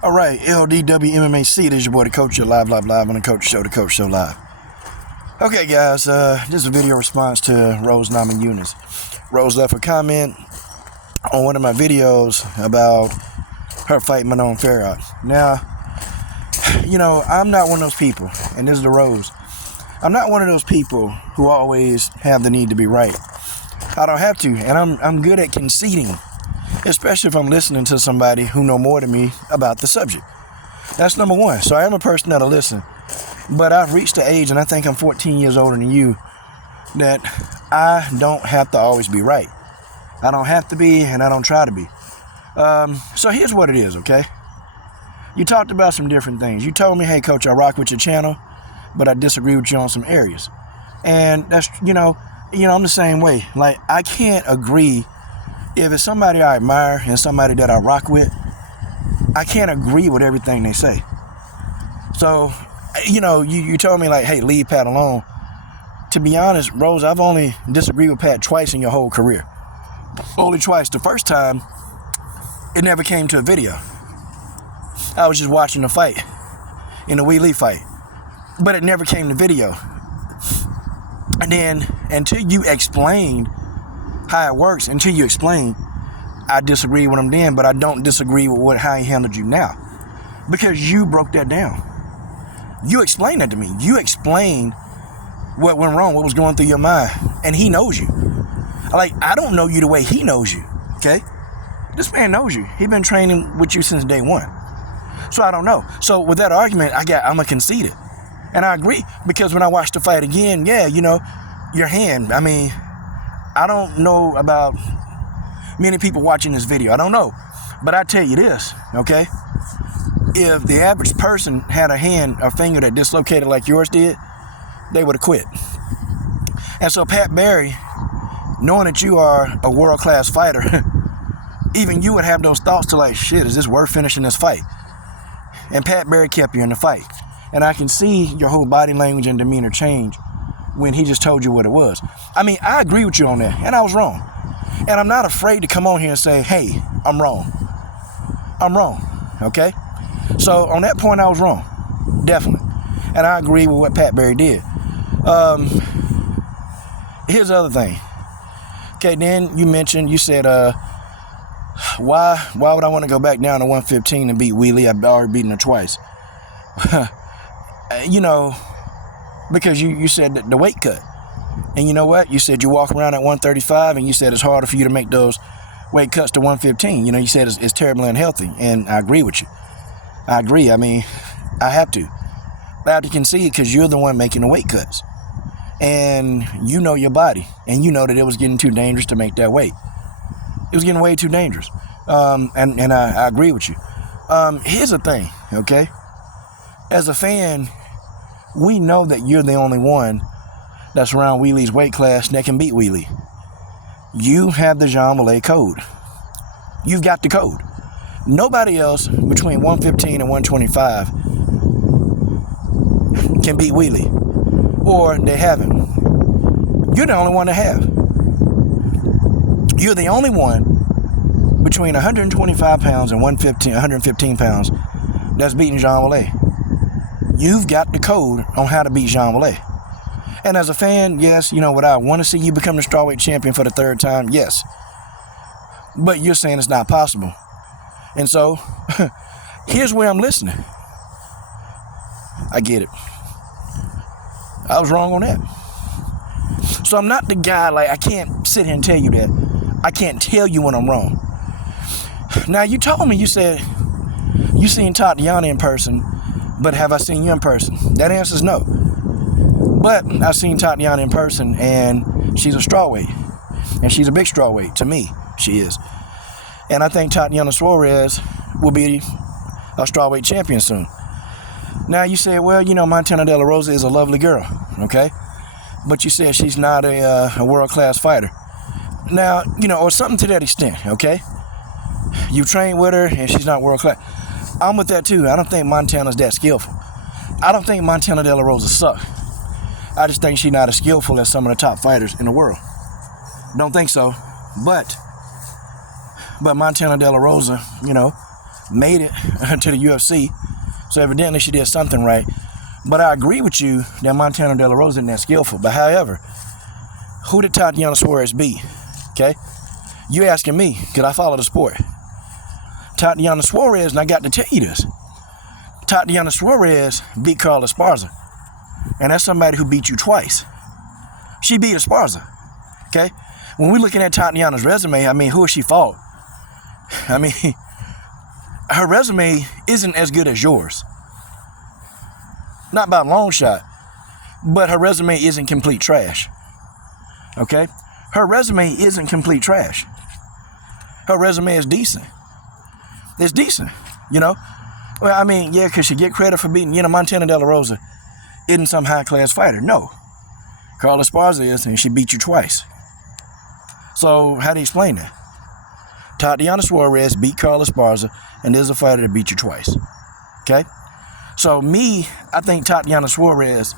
All right, LDWMMAC, this is your boy, the Coach, live on the Coach Show Live. Okay, guys, this is a video response to Rose Namajunas. Rose left a comment on one of my videos about her fighting Manon Farrod. Now, I'm not one of those people, and this is the Rose. I'm not one of those people who always have the need to be right. I don't have to, and I'm good at conceding, especially if I'm listening to somebody who know more than me about the subject. That's number one. So I am a person that'll listen, but I've reached the age, and I think I'm 14 years older than you, that I don't have to always be right. I don't have to be, and I don't try to be. So here's what it is, okay? You talked about some different things. You told me, hey, Coach, I rock with your channel, but I disagree with you on some areas. And that's, I'm the same way. Like, I can't agree. If it's somebody I admire and somebody that I rock with, I can't agree with everything they say. So, you told me, like, hey, leave Pat alone. To be honest, Rose, I've only disagreed with Pat twice in your whole career. Only twice. The first time, it never came to a video. I was just watching the fight, in the Wheelie fight. But it never came to video. And then, until you explained how it works, I disagree with him then, but I don't disagree with how he handled you now. Because you broke that down. You explained that to me. You explained what went wrong, what was going through your mind. And he knows you. Like, I don't know you the way he knows you, okay? This man knows you. He's been training with you since day one. So I don't know. So with that argument, I'm going to concede it. And I agree, because when I watched the fight again, your hand, I don't know about many people watching this video. I don't know. But I tell you this, okay? If the average person had a finger that dislocated like yours did, they would have quit. And so Pat Barry, knowing that you are a world-class fighter, even you would have those thoughts to like, shit, is this worth finishing this fight? And Pat Barry kept you in the fight. And I can see your whole body language and demeanor change when he just told you what it was. I agree with you on that, and I was wrong. And I'm not afraid to come on here and say, hey, I'm wrong. I'm wrong, okay? So on that point, I was wrong, definitely. And I agree with what Pat Barry did. Here's the other thing. Okay, then you said, why would I want to go back down to 115 and beat Wheelie? I've already beaten her twice. Because you said the weight cut. And you know what? You said you walk around at 135, and you said it's harder for you to make those weight cuts to 115. You said it's terribly unhealthy, and I agree with you. I agree. I have to. I have to concede, because you're the one making the weight cuts. And you know your body, and you know that it was getting too dangerous to make that weight. It was getting way too dangerous. And I agree with you. Here's the thing, okay? As a fan, we know that you're the only one that's around Wheelie's weight class that can beat Wheelie. You have the Jean Mallet code. You've got the code. Nobody else between 115 and 125 can beat Wheelie. Or they haven't. You're the only one to have. You're the only one between 125 pounds and 115 pounds that's beating Jean Mallet. You've got the code on how to beat Jean Mallet. And as a fan, yes, would I want to see you become the strawweight champion for the third time? Yes. But you're saying it's not possible. And so, here's where I'm listening. I get it. I was wrong on that. So I'm not the guy, I can't sit here and tell you that. I can't tell you when I'm wrong. Now, you told me, you said, you seen Tatiana in person, but have I seen you in person? That answer's no. But I've seen Tatiana in person, and she's a strawweight. And she's a big strawweight. To me, she is. And I think Tatiana Suarez will be a strawweight champion soon. Now, you said, well, Montana De La Rosa is a lovely girl, okay? But you said she's not a world-class fighter. Now, or something to that extent, okay? You train with her, and she's not world-class. I'm with that, too. I don't think Montana's that skillful. I don't think Montana De La Rosa sucks. I just think she's not as skillful as some of the top fighters in the world. Don't think so. But Montana De La Rosa, made it to the UFC. So evidently she did something right. But I agree with you that Montana De La Rosa isn't that skillful. But however, who did Tatiana Suarez beat? Okay? You asking me, because I follow the sport. Tatiana Suarez, and I got to tell you this, Tatiana Suarez beat Carla Esparza. And that's somebody who beat you twice. She beat Esparza. Okay? When we're looking at Tatiana's resume, I mean, who has she fought? I mean, her resume isn't as good as yours. Not by a long shot. But her resume isn't complete trash. Okay? Her resume isn't complete trash. Her resume is decent. It's decent, you know? Well, I mean, yeah, because she get credit for beating, Montana De La Rosa isn't some high-class fighter. No. Carla Esparza is, and she beat you twice. So, how do you explain that? Tatiana Suarez beat Carla Esparza, and there's a fighter that beat you twice. Okay? So, I think Tatiana Suarez,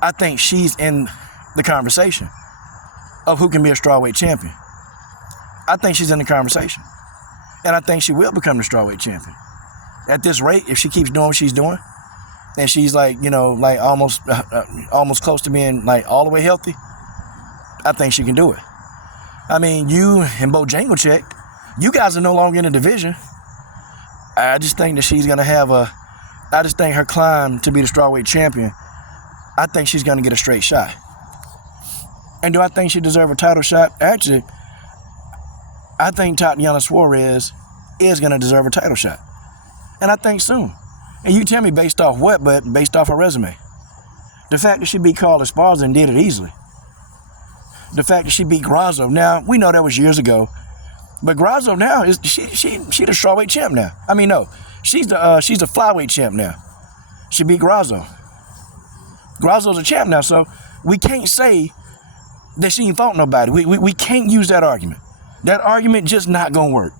I think she's in the conversation of who can be a strawweight champion. I think she's in the conversation. And I think she will become the strawweight champion. At this rate, if she keeps doing what she's doing, and she's almost close to being all the way healthy, I think she can do it. I mean, you and Bojanglecheck, you guys are no longer in the division. I just think that she's going to have I just think her climb to be the strawweight champion, I think she's going to get a straight shot. And do I think she deserves a title shot? Actually, I think Tatiana Suarez is going to deserve a title shot. And I think soon. And you tell me based off what, but based off her resume. The fact that she beat Carla Esparza and did it easily. The fact that she beat Grasso. Now, we know that was years ago. But Grasso now, she the strawweight champ now. I mean, no. She's the flyweight champ now. She beat Grasso. Grasso's a champ now, so we can't say that she ain't fought nobody. We can't use that argument. That argument just not gonna work.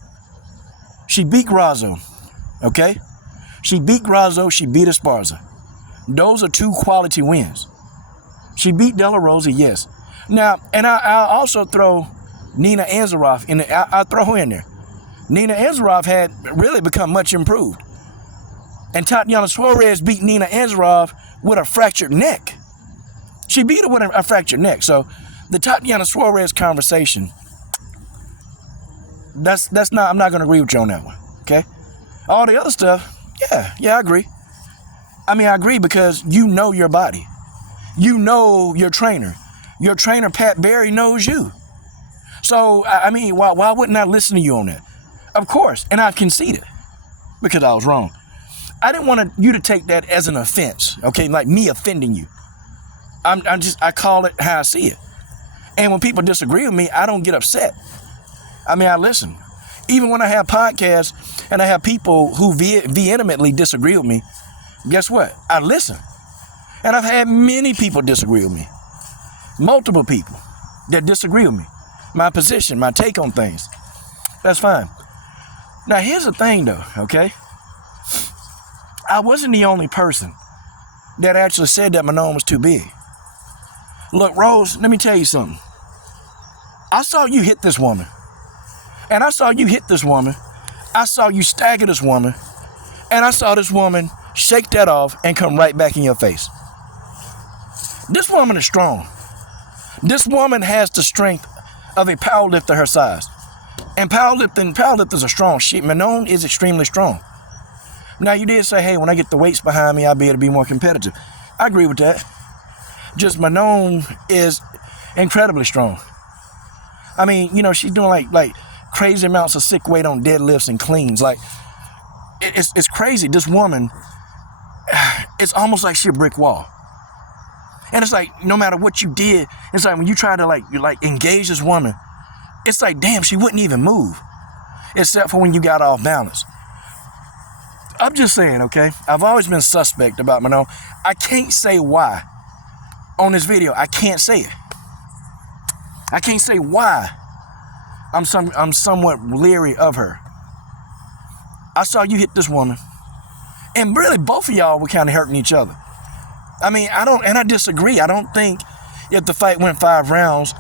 She beat Grasso, okay? She beat Grasso, she beat Esparza. Those are two quality wins. She beat De La Rosa, yes. Now, and I'll also throw Nina Ansaroff in there. I'll throw her in there. Nina Ansaroff had really become much improved. And Tatiana Suarez beat Nina Ansaroff with a fractured neck. She beat her with a fractured neck. So the Tatiana Suarez conversation, that's not, I'm not going to agree with you on that one, okay? All the other stuff, yeah, I agree. I mean, I agree because you know your body. You know your trainer. Your trainer, Pat Barry, knows you. So, I mean, why wouldn't I listen to you on that? Of course, and I've conceded because I was wrong. I didn't want you to take that as an offense, okay? Like me offending you. I call it how I see it. And when people disagree with me, I don't get upset. I mean, I listen. Even when I have podcasts and I have people who vehemently disagree with me, guess what? I listen. And I've had many people disagree with me. Multiple people that disagree with me. My position, my take on things. That's fine. Now, here's the thing, though, okay? I wasn't the only person that actually said that my nose was too big. Look, Rose, let me tell you something. I saw you hit this woman. And I saw you hit this woman. I saw you stagger this woman. And I saw this woman shake that off and come right back in your face. This woman is strong. This woman has the strength of a powerlifter her size. And powerlifters are strong. Manon is extremely strong. Now, you did say, hey, when I get the weights behind me, I'll be able to be more competitive. I agree with that. Just Manon is incredibly strong. I mean, she's doing like crazy amounts of sick weight on deadlifts and cleans. Like, it's crazy. This woman, it's almost like she's a brick wall. And it's like, no matter what you did, it's like when you try to engage this woman, it's like, damn, she wouldn't even move. Except for when you got off balance. I'm just saying, okay? I've always been suspect about Manon. I can't say why. On this video, I can't say it. I can't say why I'm somewhat leery of her. I saw you hit this woman. And really, both of y'all were kind of hurting each other. I mean, I disagree. I don't think if the fight went 5 rounds,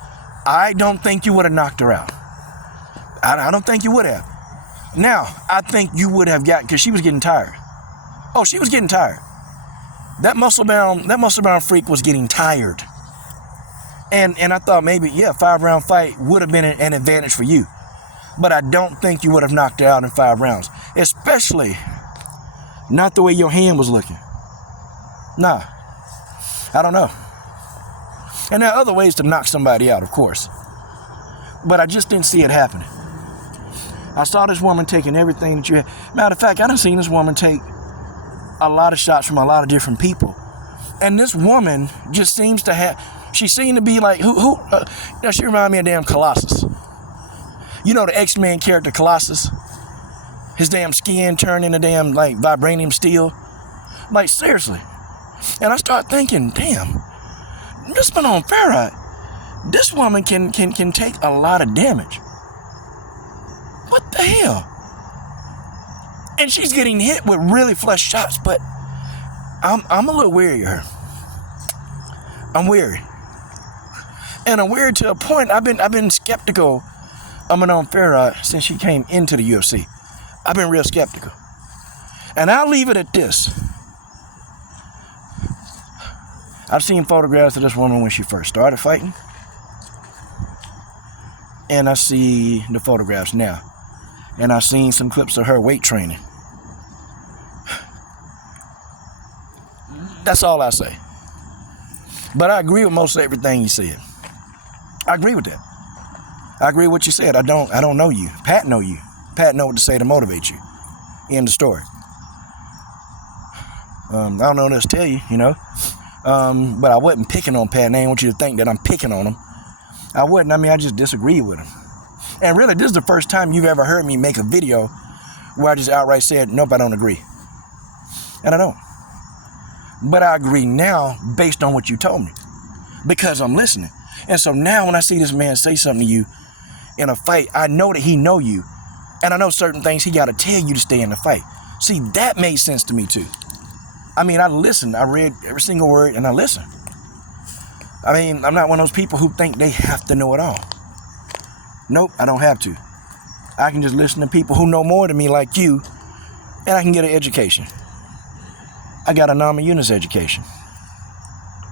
I don't think you would have knocked her out. I don't think you would have. Now, I think you would have gotten, because she was getting tired. Oh, she was getting tired. That muscle-bound freak was getting tired. And I thought maybe, 5-round fight would have been an advantage for you. But I don't think you would have knocked her out in 5 rounds. Especially not the way your hand was looking. Nah. I don't know. And there are other ways to knock somebody out, of course. But I just didn't see it happening. I saw this woman taking everything that you had. Matter of fact, I done seen this woman take a lot of shots from a lot of different people. And this woman just seems to have, she seemed to be like, she reminded me of damn Colossus. You know the X-Men character Colossus? His damn skin turned into damn like vibranium steel. Like seriously. And I start thinking, damn, this been on Farah. This woman can take a lot of damage. What the hell? And she's getting hit with really flush shots, but I'm a little weary of her. I'm weary. And I'm weary to a point. I've been skeptical of Manon Farah since she came into the UFC. I've been real skeptical. And I'll leave it at this. I've seen photographs of this woman when she first started fighting. And I see the photographs now. And I've seen some clips of her weight training. That's all I say. But I agree with most of everything you said. I agree with that. I agree with what you said. I don't know you. Pat know you. Pat know what to say to motivate you. End of story. I don't know what else to tell you, you know. But I wasn't picking on Pat, and I didn't want you to think that I'm picking on him. I wouldn't. I mean, I just disagree with him. And really, this is the first time you've ever heard me make a video where I just outright said, nope, I don't agree. And I don't. But I agree now based on what you told me. Because I'm listening. And so now when I see this man say something to you in a fight, I know that he know you. And I know certain things he got to tell you to stay in the fight. See, that made sense to me too. I mean, I listened. I read every single word and I listened. I mean, I'm not one of those people who think they have to know it all. Nope, I don't have to. I can just listen to people who know more than me like you, and I can get an education. I got a Namajunas education.